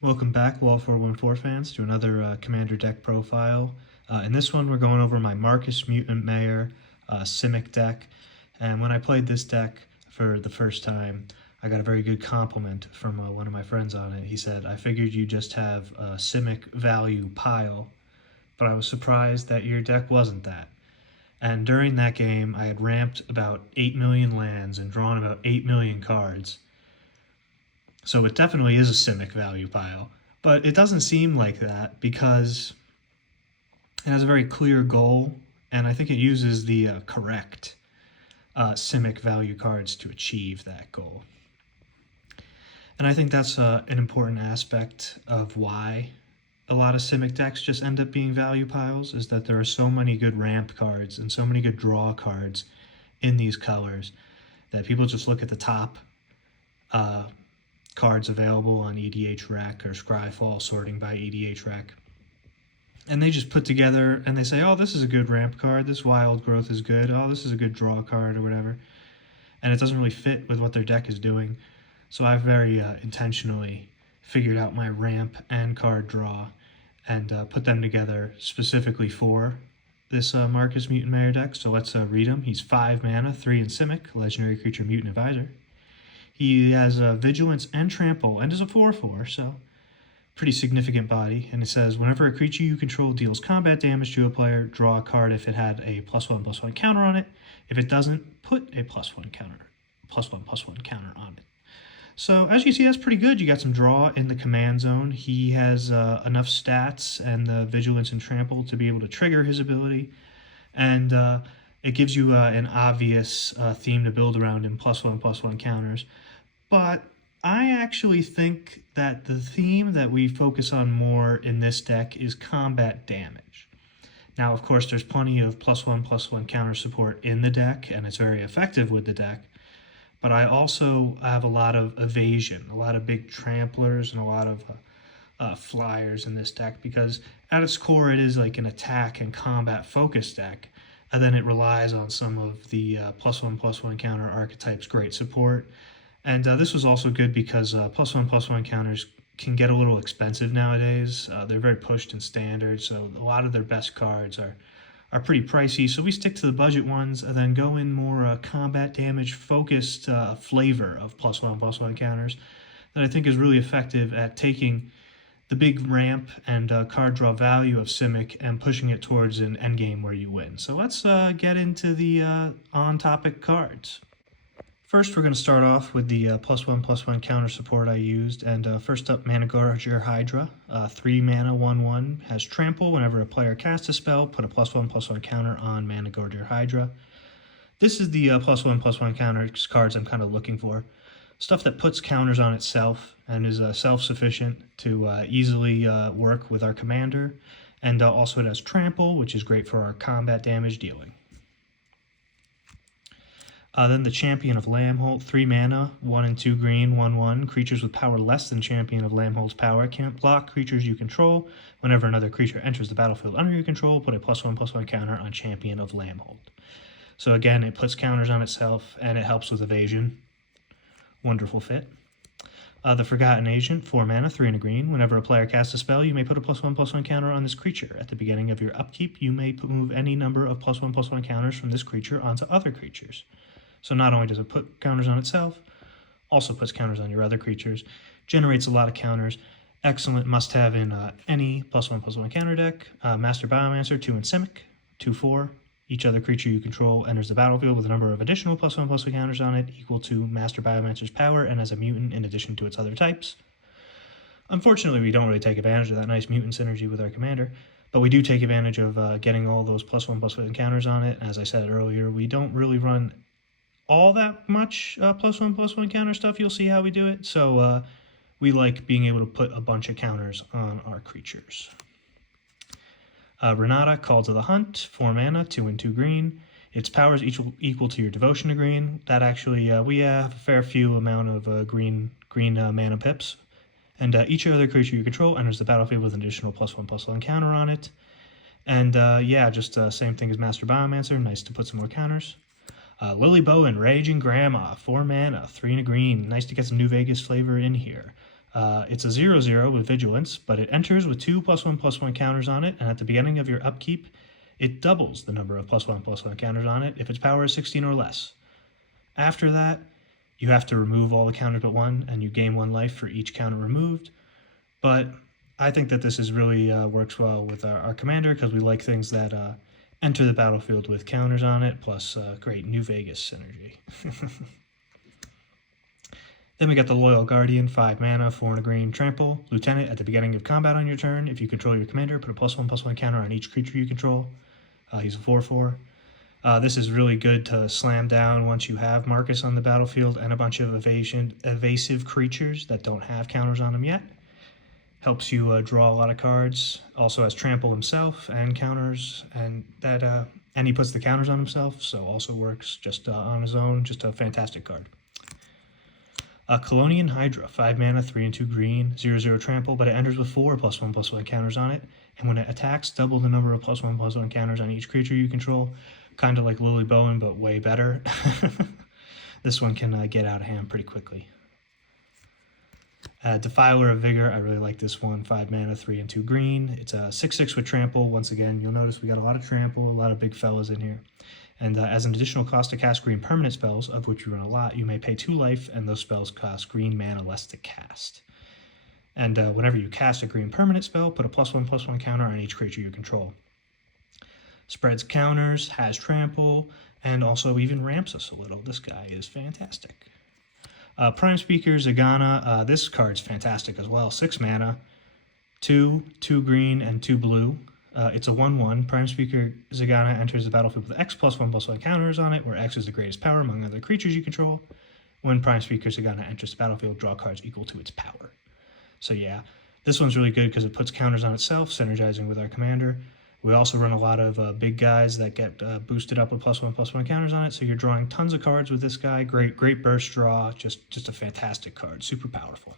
Welcome back, Wall 414 fans, to another Commander deck profile. In this one, we're going over my Marcus Mutant Mayor Simic deck. And when I played this deck for the first time, I got a very good compliment from one of my friends on it. He said, I figured you just have a Simic value pile, but I was surprised that your deck wasn't that. And during that game, I had ramped about 8 million lands and drawn about 8 million cards. So it definitely is a Simic value pile. But it doesn't seem like that because it has a very clear goal, and I think it uses the correct Simic value cards to achieve that goal. And I think that's an important aspect of why a lot of Simic decks just end up being value piles, is that there are so many good ramp cards and so many good draw cards in these colors that people just look at the top cards available on EDHREC or Scryfall sorting by EDHREC, and they just put together and they say, oh, this is a good ramp card, this Wild Growth is good, oh, this is a good draw card or whatever, and it doesn't really fit with what their deck is doing. So I've very intentionally figured out my ramp and card draw and put them together specifically for this Marcus Mutant Mayor deck. So let's read him. He's 5 mana, 3 in Simic, legendary creature Mutant Advisor. He has Vigilance and Trample, and is a 4/4, so pretty significant body. And it says, whenever a creature you control deals combat damage to a player, draw a card if it had a +1/+1 counter on it. If it doesn't, put a +1 counter, +1/+1 counter on it. So as you see, that's pretty good. You got some draw in the command zone. He has enough stats and the Vigilance and Trample to be able to trigger his ability, and it gives you an obvious theme to build around in +1/+1 counters. But I actually think that the theme that we focus on more in this deck is combat damage. Now, of course, there's plenty of +1/+1 counter support in the deck, and it's very effective with the deck. But I also have a lot of evasion, a lot of big tramplers, and a lot of flyers in this deck, because at its core, it is like an attack and combat focused deck. And then it relies on some of the +1/+1 counter archetypes' great support. And this was also good because +1/+1 counters can get a little expensive nowadays. They're very pushed in standard, so a lot of their best cards are pretty pricey. So we stick to the budget ones and then go in more combat damage focused flavor of +1/+1 counters that I think is really effective at taking the big ramp and card draw value of Simic and pushing it towards an endgame where you win. So let's get into the on-topic cards. First, we're going to start off with the +1/+1 counter support I used. And first up, Managorger Hydra. 3 mana, 1/1, has Trample. Whenever a player casts a spell, put a +1/+1 counter on Managorger Hydra. This is the +1/+1 counter cards I'm kind of looking for. Stuff that puts counters on itself and is self-sufficient to easily work with our commander. And also it has Trample, which is great for our combat damage dealing. Then the Champion of Lambholt, 3 mana, 1 and 2 green, 1/1. Creatures with power less than Champion of Lambholt's power can't block creatures you control. Whenever another creature enters the battlefield under your control, put a +1/+1 counter on Champion of Lambholt. So again, it puts counters on itself, and it helps with evasion. Wonderful fit. The Forgotten Agent, 4 mana, 3 and a green. Whenever a player casts a spell, you may put a +1/+1 counter on this creature. At the beginning of your upkeep, you may move any number of +1/+1 counters from this creature onto other creatures. So not only does it put counters on itself, also puts counters on your other creatures, generates a lot of counters. Excellent must-have in any +1/+1 counter deck. Master Biomancer, 2 in Simic, 2/4. Each other creature you control enters the battlefield with a number of additional +1/+1 counters on it equal to Master Biomancer's power and as a mutant in addition to its other types. Unfortunately, we don't really take advantage of that nice mutant synergy with our commander, but we do take advantage of getting all those +1/+1 counters on it. As I said earlier, we don't really run all that much +1/+1 counter stuff. You'll see how we do it. So we like being able to put a bunch of counters on our creatures. Renata, Call to the Hunt, 4 mana, 2 and 2 green. Its power is equal to your devotion to green. That actually, we have a fair few amount of green mana pips. And each other creature you control enters the battlefield with an additional +1/+1 counter on it. And yeah, just same thing as Master Biomancer. Nice to put some more counters. Lily Bowen, Raging Grandma, 4 mana, 3 and a green. Nice to get some New Vegas flavor in here. It's a 0/0 with vigilance, but it enters with 2+1/+1 counters on it, and at the beginning of your upkeep, it doubles the number of +1/+1 counters on it if its power is 16 or less. After that, you have to remove all the counters but one, and you gain 1 life for each counter removed. But I think that this is really works well with our commander, because we like things that enter the battlefield with counters on it, plus great New Vegas synergy. Then we got the Loyal Guardian, 5 mana, 4 and a green, trample. Lieutenant, at the beginning of combat on your turn, if you control your commander, put a +1/+1 counter on each creature you control. He's a 4/4. This is really good to slam down once you have Marcus on the battlefield and a bunch of evasive creatures that don't have counters on them yet. Helps you draw a lot of cards. Also has trample himself and counters, and he puts the counters on himself, so also works just on his own. Just a fantastic card. Colonian Hydra, 5 mana, 3 and 2 green, 0/0 trample, but it enters with 4 +1/+1 counters on it, and when it attacks, double the number of +1/+1 counters on each creature you control. Kind of like Lily Bowen, but way better. This one can get out of hand pretty quickly. Defiler of Vigor, I really like this one, 5 mana, 3 and 2 green. It's a 6/6 with trample. Once again, you'll notice we got a lot of trample, a lot of big fellas in here. And as an additional cost to cast green permanent spells, of which you run a lot, you may pay 2 life, and those spells cost green mana less to cast. And whenever you cast a green permanent spell, put a +1/+1 counter on each creature you control. Spreads counters, has trample, and also even ramps us a little. This guy is fantastic. Prime Speaker, Zagana, this card's fantastic as well. 6 mana, 2 green, and 2 blue. It's a 1/1. Prime Speaker Zagana enters the battlefield with X +1/+1 counters on it, where X is the greatest power among other creatures you control. When Prime Speaker Zagana enters the battlefield, draw cards equal to its power. So yeah, this one's really good because it puts counters on itself, synergizing with our commander. We also run a lot of big guys that get boosted up with +1/+1 counters on it, so you're drawing tons of cards with this guy. Great burst draw, just a fantastic card, super powerful.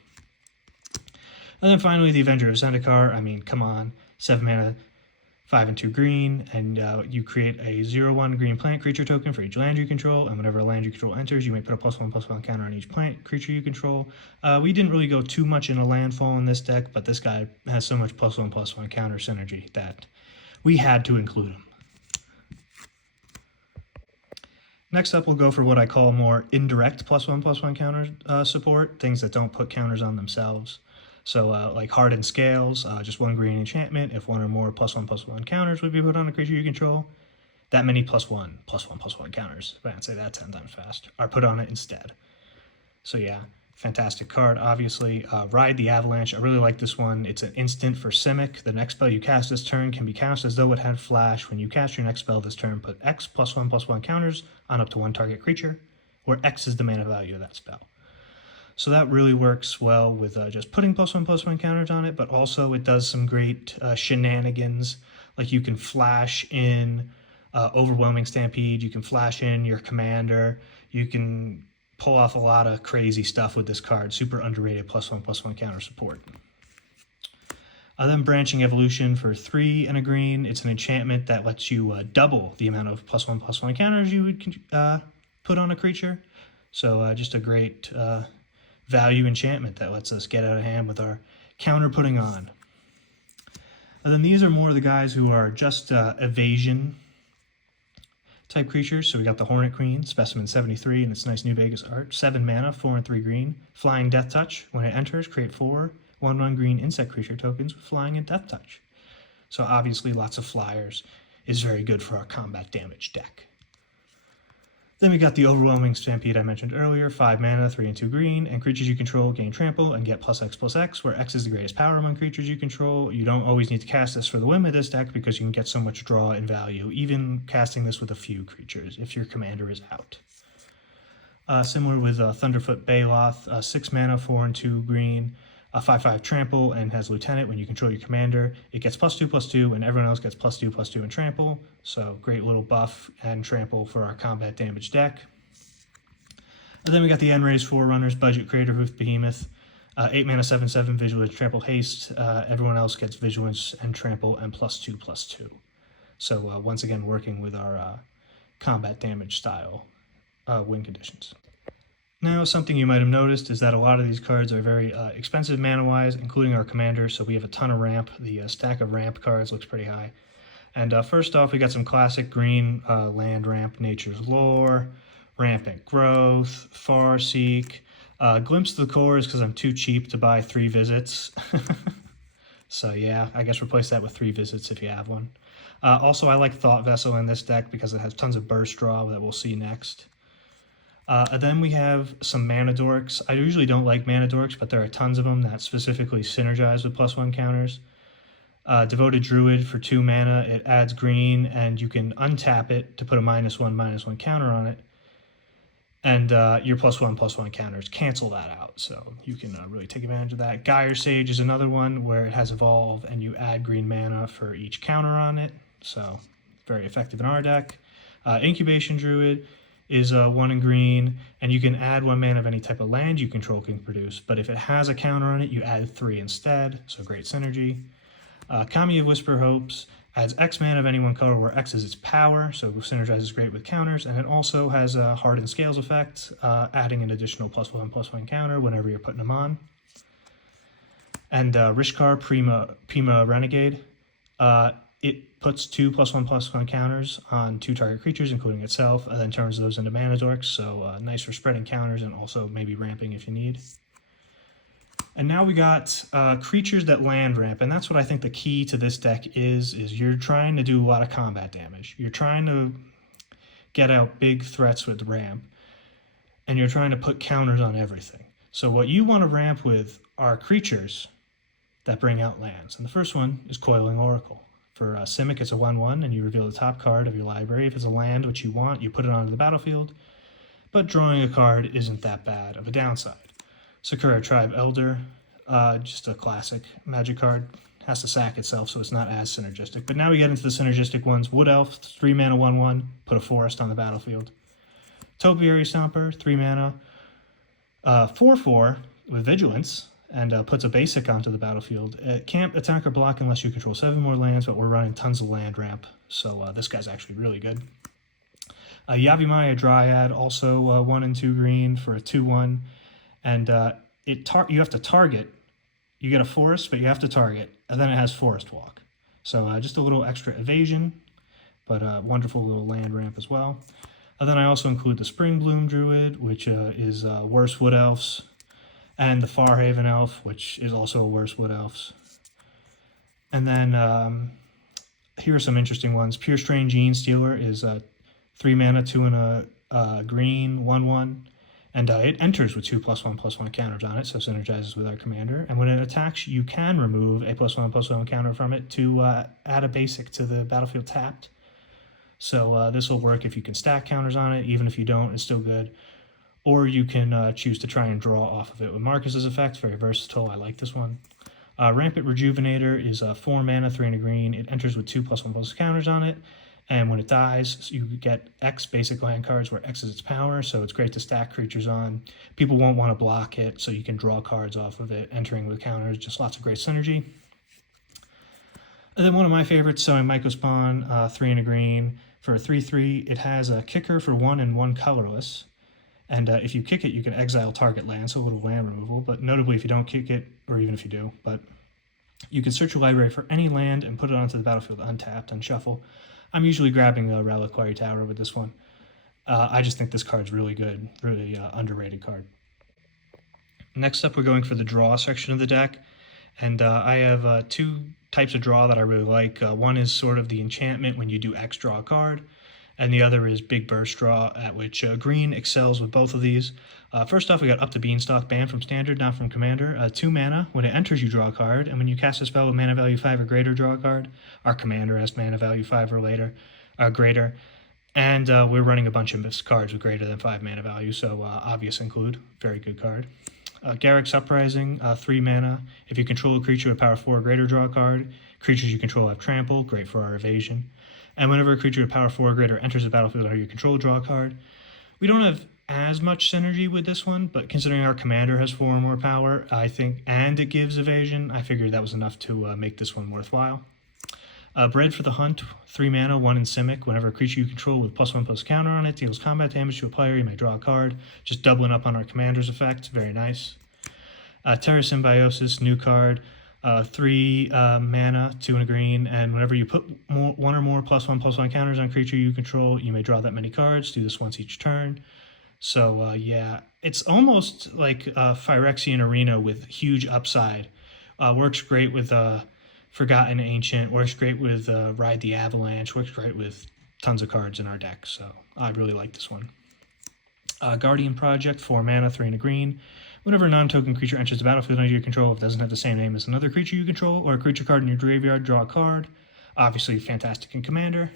And then finally, the Avenger of Zendikar. I mean, come on, 7 mana, 5 and 2 green, and you create a 0/1 green plant creature token for each land you control, and whenever a land you control enters, you may put a +1/+1 counter on each plant creature you control. We didn't really go too much into landfall in this deck, but this guy has so much +1/+1 counter synergy that we had to include him. Next up, we'll go for what I call more indirect +1/+1 counter support, things that don't put counters on themselves. So like Hardened Scales, just 1 green enchantment. If 1 or more +1/+1 counters would be put on a creature you control, that many +1/+1 counters, but I'd say that 10 times fast, are put on it instead. So yeah, fantastic card, obviously. Ride the Avalanche, I really like this one. It's an instant for Simic. The next spell you cast this turn can be cast as though it had flash. When you cast your next spell this turn, put X +1/+1 counters on up to 1 target creature, where X is the mana value of that spell. So that really works well with just putting +1/+1 counters on it, but also it does some great shenanigans. Like you can flash in Overwhelming Stampede, you can flash in your commander, you can pull off a lot of crazy stuff with this card. Super underrated +1/+1 counter support. Then Branching Evolution for 3 and a green. It's an enchantment that lets you double the amount of +1/+1 counters you would put on a creature. So just a great value enchantment that lets us get out of hand with our counter putting on. And then these are more of the guys who are just evasion type creatures. So we got the Hornet Queen, Specimen 73, and its nice New Vegas art. 7 mana, 4 and 3 green. Flying Death Touch. When it enters, create 4 1/1 green insect creature tokens with flying and Death Touch. So obviously lots of flyers is very good for our combat damage deck. Then we got the Overwhelming Stampede I mentioned earlier, 5 mana, 3 and 2 green, and creatures you control gain trample and get +X/+X, where X is the greatest power among creatures you control. You don't always need to cast this for the win with this deck because you can get so much draw and value, even casting this with a few creatures if your commander is out. Similar with Thunderfoot Baloth, 6 mana, 4 and 2 green, 5/5 trample, and has Lieutenant. When you control your commander, it gets +2/+2, and everyone else gets +2/+2 in trample. So great little buff and trample for our combat damage deck. And then we got the Enray's Forerunners, Budget Creator Hoof Behemoth, 8 mana, 7/7 Vigilance, Trample, Haste. Everyone else gets Vigilance and Trample and +2/+2. So once again, working with our combat damage style win conditions. Now, something you might have noticed is that a lot of these cards are very expensive mana-wise, including our commander, so we have a ton of ramp. The stack of ramp cards looks pretty high. And first off, we got some classic green land ramp, Nature's Lore, Rampant Growth, Farseek. Glimpse of the Core is because I'm too cheap to buy 3 visits. So yeah, I guess replace that with 3 visits if you have one. Also, I like Thought Vessel in this deck because it has tons of burst draw that we'll see next. Then we have some Mana Dorks. I usually don't like Mana Dorks, but there are tons of them that specifically synergize with +1 counters. Devoted Druid for 2 mana. It adds green, and you can untap it to put a -1/-1 counter on it. And your +1/+1 counters cancel that out, so you can really take advantage of that. Gyre Sage is another one where it has Evolve, and you add green mana for each counter on it, so very effective in our deck. Incubation Druid is 1 in green, and you can add 1 mana of any type of land you control can produce, but if it has a counter on it, you add 3 instead, so great synergy. Kami of Whisper Hopes adds X mana of any one color where X is its power, so synergizes great with counters, and it also has a Hardened Scales effect, adding an additional +1/+1 counter whenever you're putting them on. And Rishkar Prima Renegade, it puts 2 +1/+1 counters on 2 target creatures, including itself, and then turns those into Mana Dorks, so nice for spreading counters and also maybe ramping if you need. And now we got creatures that land ramp, and that's what I think the key to this deck is you're trying to do a lot of combat damage. You're trying to get out big threats with ramp, and you're trying to put counters on everything. So what you want to ramp with are creatures that bring out lands. And the first one is Coiling Oracle. For Simic, it's a 1/1, and you reveal the top card of your library. If it's a land which you want, you put it onto the battlefield. But drawing a card isn't that bad of a downside. Sakura Tribe Elder, just a classic magic card. Has to sack itself, so it's not as synergistic. But now we get into the synergistic ones. Wood Elf, 3 mana, 1/1, put a forest on the battlefield. Topiary Stomper, 3 mana, 4/4 with Vigilance, and puts a basic onto the battlefield. It can't attack or block unless you control 7 more lands, but we're running tons of land ramp, so this guy's actually really good. Yavimaya Dryad, also 1 and 2 green for a 2/1. And you have to target. You get a forest, but you have to target, and then it has Forest Walk. So just a little extra evasion, but a wonderful little land ramp as well. And then I also include the Spring Bloom Druid, which is worse Wood Elves, and the Farhaven Elf, which is also a worse Wood Elves. And then here are some interesting ones. Pure Strain Gene Stealer is 3 mana, 2 and a green, 1/1. And it enters with 2 +1/+1 counters on it, so synergizes with our commander. And when it attacks, you can remove a +1/+1 counter from it to add a basic to the battlefield tapped. So this will work if you can stack counters on it. Even if you don't, it's still good. Or you can choose to try and draw off of it with Marcus's effect. Very versatile. I like this one. Rampant Rejuvenator is 4 mana, 3 and a green. It enters with 2 +1/+ counters on it. And when it dies, you get X basic land cards where X is its power, so it's great to stack creatures on. People won't want to block it, so you can draw cards off of it, entering with counters, just lots of great synergy. And then one of my favorites, so Mycospawn, 3 and a green. For a 3/3, it has a kicker for 1 and 1 colorless. And if you kick it, you can exile target land, so a little land removal, but notably if you don't kick it, or even if you do, but you can search your library for any land and put it onto the battlefield untapped and shuffle. I'm usually grabbing the Reliquary Tower with this one. I just think this card's really good, really underrated card. Next up, we're going for the draw section of the deck, and I have 2 types of draw that I really like. One is sort of the enchantment when you do X draw a card, and the other is big burst draw, at which green excels with both of these. First off, we got Up to Beanstalk, banned from Standard, not from Commander. 2 mana, when it enters you draw a card, and when you cast a spell with mana value 5 or greater, draw a card. Our Commander has mana value 5 or greater. And we're running a bunch of cards with greater than 5 mana value, so obvious include, very good card. Garruk's Uprising, 3 mana. If you control a creature with power 4 or greater, draw a card. Creatures you control have trample, great for our evasion. And whenever a creature with power 4 or greater enters the battlefield under your control, draw a card. We don't have as much synergy with this one, but considering our commander has 4 or more power, I think, and it gives evasion, I figured that was enough to make this one worthwhile. Bred for the Hunt, 3 mana, 1 in Simic. Whenever a creature you control with +1/+1 counter on it deals combat damage to a player, you may draw a card. Just doubling up on our Commander's effect. Very nice. Terra Symbiosis, new card. 3 mana, 2 in a green, and whenever you put 1 or more +1/+1 counters on a creature you control, you may draw that many cards. Do this once each turn. So yeah, it's almost like Phyrexian Arena with huge upside. Works great with Forgotten Ancient, works great with Ride the Avalanche, works great with tons of cards in our deck, so I really like this one. Guardian Project, 4 mana, 3 in a green. Whenever a non-token creature enters the battlefield under your control, if it doesn't have the same name as another creature you control, or a creature card in your graveyard, draw a card. Obviously fantastic in Commander.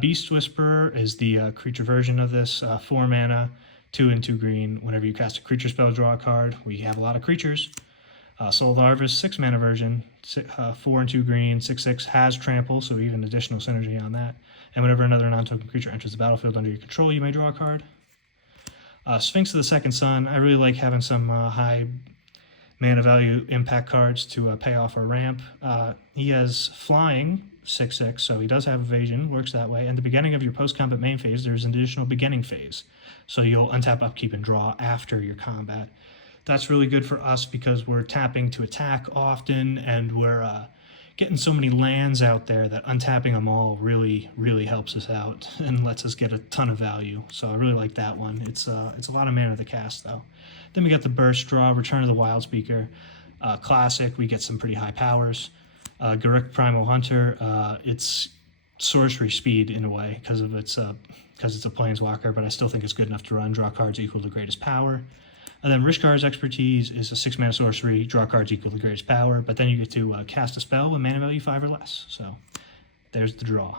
Beast Whisperer is the creature version of this, 4 mana, 2 and 2 green. Whenever you cast a creature spell, draw a card. We have a lot of creatures. Soul Harvest, 6 mana version, 4 and 2 green, 6/6, has trample, so even additional synergy on that. And whenever another non-token creature enters the battlefield under your control, you may draw a card. Sphinx of the Second Sun, I really like having some high mana value impact cards to pay off our ramp. He has flying, 6/6, so he does have evasion, works that way. And the beginning of your post-combat main phase, there's an additional beginning phase. So you'll untap, upkeep, and draw after your combat. That's really good for us because we're tapping to attack often, and we're getting so many lands out there that untapping them all really, really helps us out and lets us get a ton of value. So I really like that one. It's a lot of mana to cast, though. Then we got the Burst Draw, Return of the Wild Speaker. Classic, we get some pretty high powers. Garruk Primal Hunter, it's sorcery speed in a way because it's a planeswalker, but I still think it's good enough to run. Draw cards equal to greatest power. And then Rishkar's Expertise is a 6 mana sorcery, draw cards equal to greatest power, but then you get to cast a spell with mana value 5 or less. So there's the draw.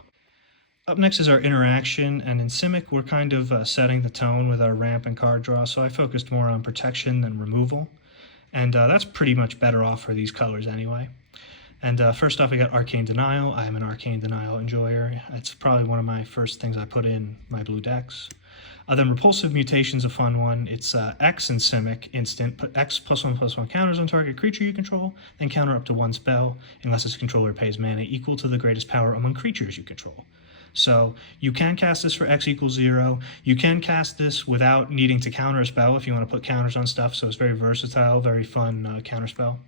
Up next is our interaction, and in Simic, we're kind of setting the tone with our ramp and card draw, so I focused more on protection than removal. And that's pretty much better off for these colors anyway. And first off, we got Arcane Denial. I am an Arcane Denial enjoyer. It's probably one of my first things I put in my blue decks. Then Repulsive Mutation's a fun one. It's X in Simic instant. Put X +1/+1 counters on target creature you control, then counter up to 1 spell, unless its controller pays mana equal to the greatest power among creatures you control. So you can cast this for X equals 0. You can cast this without needing to counter a spell if you want to put counters on stuff, so it's very versatile, very fun counter spell.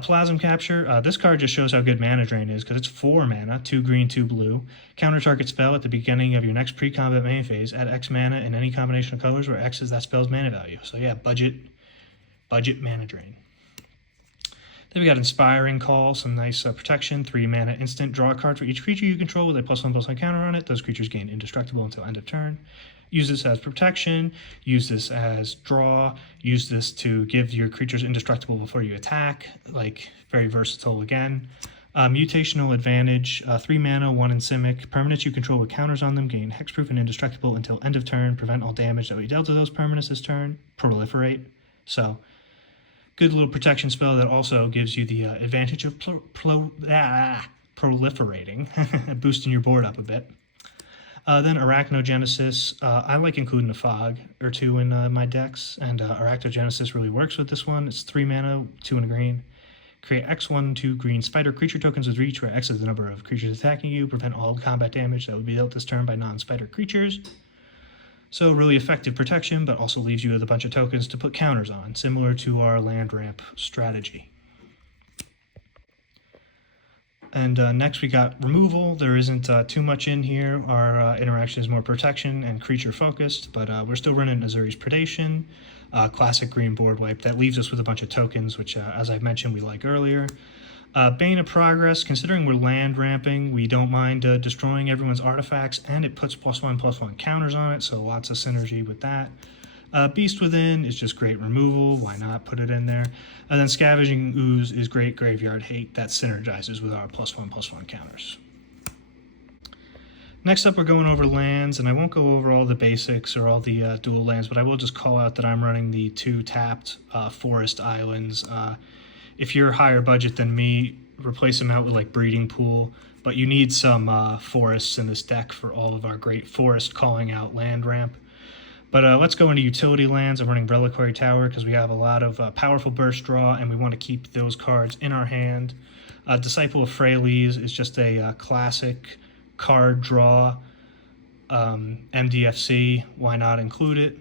Plasm Capture, this card just shows how good mana drain is because it's 4 mana, 2 green, 2 blue. Counter target spell at the beginning of your next pre-combat main phase. Add X mana in any combination of colors where X is that spell's mana value. So yeah, budget mana drain. Then we got Inspiring Call, some nice protection, 3 mana instant. Draw a card for each creature you control with a +1/+1 counter on it. Those creatures gain indestructible until end of turn. Use this as protection, use this as draw, use this to give your creatures indestructible before you attack, like very versatile again. Mutational Advantage, 3 mana, 1 in Simic. Permanents you control with counters on them gain hexproof and indestructible until end of turn. Prevent all damage that we dealt to those permanents this turn. Proliferate. So, good little protection spell that also gives you the advantage of proliferating, boosting your board up a bit. Then Arachnogenesis, I like including a fog or 2 in my decks, and Arachnogenesis really works with this one. It's 3 mana, 2 in a green. Create X1, 2 green spider creature tokens with reach, where X is the number of creatures attacking you. Prevent all combat damage that would be dealt this turn by non-spider creatures. So really effective protection, but also leaves you with a bunch of tokens to put counters on, similar to our land ramp strategy. And next we got Removal. There isn't too much in here. Our interaction is more protection and creature focused, but we're still running Azuri's Predation, classic green board wipe that leaves us with a bunch of tokens, which as I mentioned we like earlier. Bane of Progress, considering we're land ramping, we don't mind destroying everyone's artifacts, and it puts +1/+1 counters on it, so lots of synergy with that. Beast Within is just great removal, why not put it in there? And then Scavenging Ooze is great graveyard hate that synergizes with our +1/+1 counters. Next up, we're going over lands, and I won't go over all the basics or all the dual lands, but I will just call out that I'm running the 2 tapped forest islands. If you're higher budget than me, replace them out with like Breeding Pool, but you need some forests in this deck for all of our great forest calling out land ramp. But let's go into utility lands. I'm running Reliquary Tower because we have a lot of powerful burst draw, and we want to keep those cards in our hand. Disciple of Freyles is just a classic card draw MDFC. Why not include it?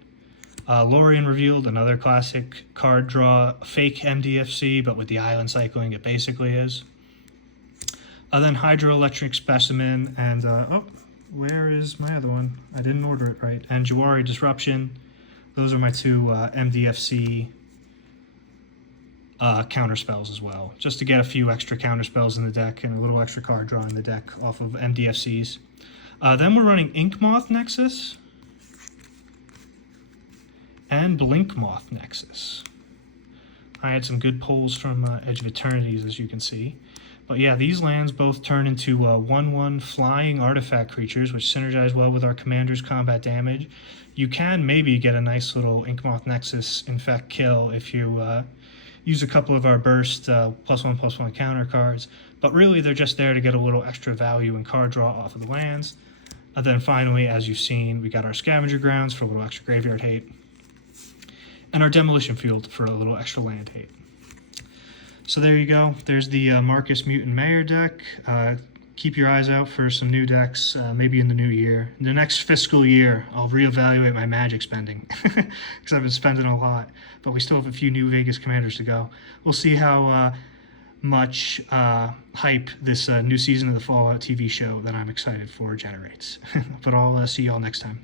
Lorien Revealed, another classic card draw, fake MDFC, but with the island cycling, it basically is. Then Hydroelectric Specimen, and oh, where is my other one? I didn't order it right. And Jawari Disruption. Those are my two MDFC counter spells as well, just to get a few extra counter spells in the deck and a little extra card draw in the deck off of MDFCs. Then we're running Inkmoth Nexus and Blinkmoth Nexus. I had some good pulls from Edge of Eternities, as you can see. But yeah, these lands both turn into 1/1 flying artifact creatures, which synergize well with our commander's combat damage. You can maybe get a nice little Inkmoth Nexus infect kill if you use a couple of our burst +1/+1 counter cards, but really they're just there to get a little extra value and card draw off of the lands. And then finally, as you've seen, we got our Scavenger Grounds for a little extra graveyard hate, and our Demolition Field for a little extra land hate. So there you go. There's the Marcus Mutant Mayor deck. Keep your eyes out for some new decks, maybe in the new year. In the next fiscal year, I'll reevaluate my Magic spending, because I've been spending a lot. But we still have a few new Vegas Commanders to go. We'll see how much hype this new season of the Fallout TV show that I'm excited for generates. But I'll see y'all next time.